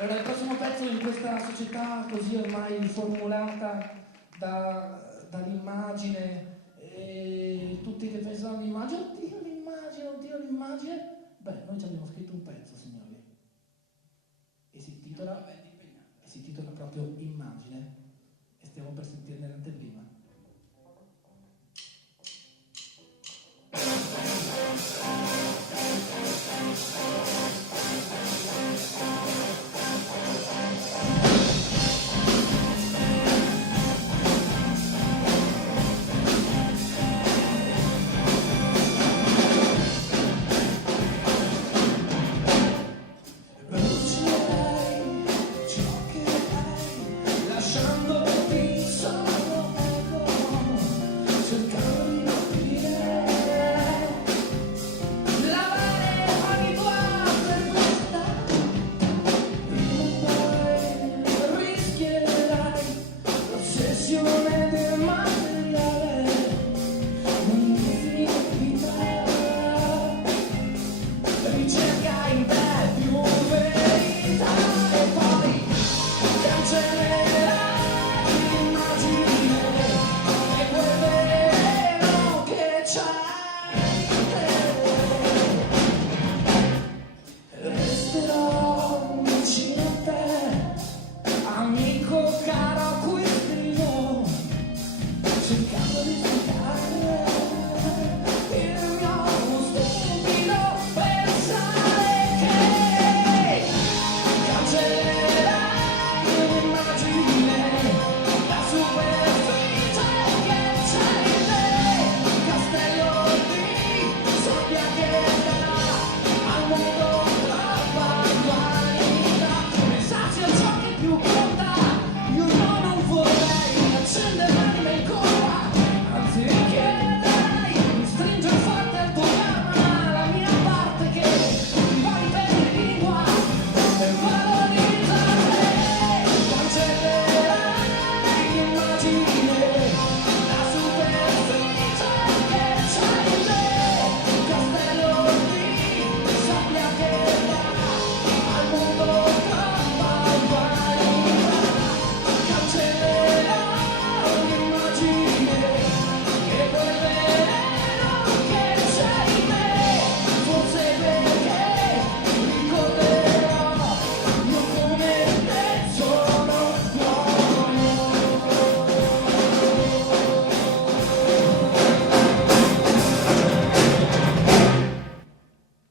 Allora, il prossimo pezzo in questa società così ormai riformulata dall'immagine, e tutti che pensano all'immagine, oddio l'immagine, beh, noi ci abbiamo scritto un pezzo, signori, e si intitola proprio Immagine, e stiamo per sentirne l'anteprima.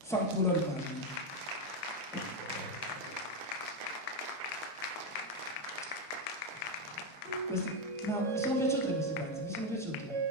Fanculo l'immagine. No, mi sono piaciuti questi pezzi, mi sono piaciuti.